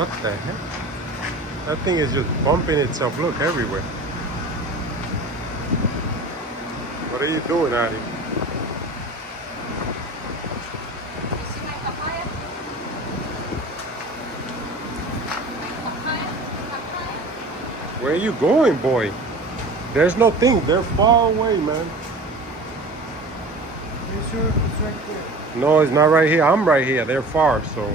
What the heck? That thing is just bumping itself. Look, everywhere. What are you doing, Adi? Where are you going, boy? There's no thing. They're far away, man. You sure it's right there? No, it's not right here. I'm right here. They're far, so...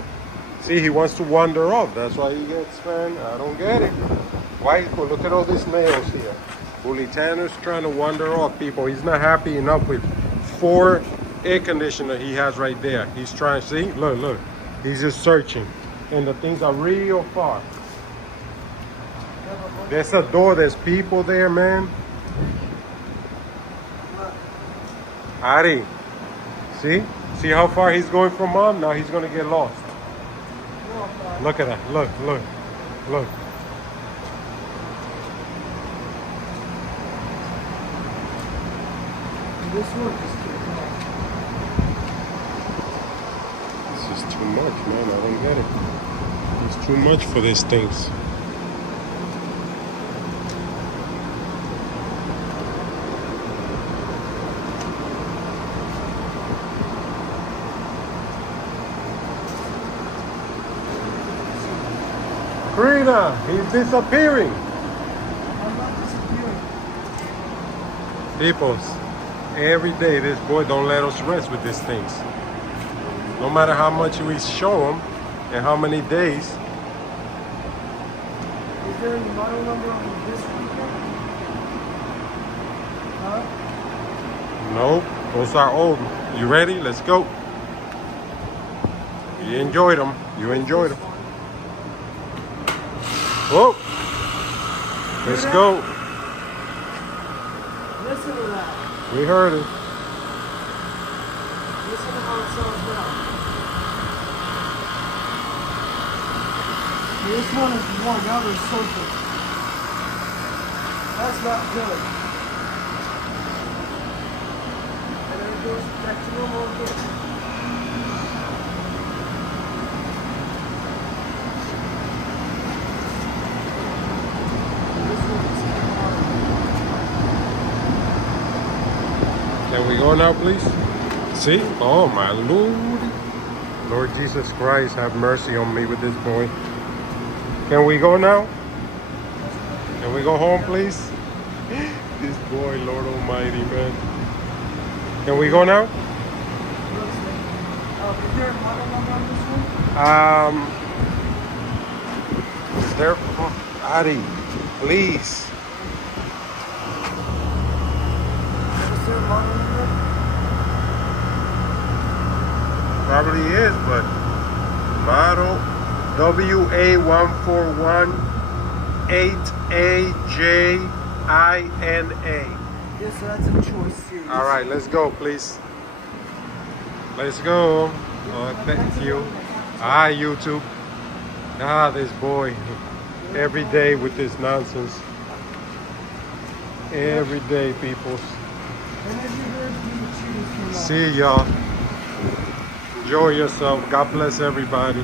See, he wants to wander off. That's why he gets, man. I don't get it. Why? Look at all these nails here. Bulitaner's trying to wander off, people. He's not happy enough with 4 air conditioner he has right there. He's trying, see? Look, look. He's just searching. And the things are real far. There's a door. There's people there, man. Ari. See? See how far he's going from mom? Now he's going to get lost. Look at that. Look, look, look. This one is This is too much, man. I don't get it. It's too much for these things. Karina, he's disappearing. I'm not disappearing. Peoples, every day this boy don't let us rest with these things. No matter how much we show him and how many days. Is there any model number on this weekend? Huh? No, those are old. You ready? Let's go. You enjoyed them. You enjoyed them. Whoa. Let's go. Listen to that. We heard it. Listen to how it sounds now. This one is one. Now there's something. That's not good. And then it goes back to normal again. Can we go now, please? See? Oh, my Lord. Lord Jesus Christ, have mercy on me with this boy. Can we go now? Can we go home, please? This boy, Lord Almighty, man. Can we go now? Is there a model number on this one? Is there... Adi, please. Is there a model number? Probably is, but model WA1418AJINA. Yes, so that's a choice series. All right, let's go, please. Let's go. Oh, thank you. Hi, YouTube. Ah, this boy. Every day with this nonsense. Every day, people. See y'all. Enjoy yourself. God bless everybody.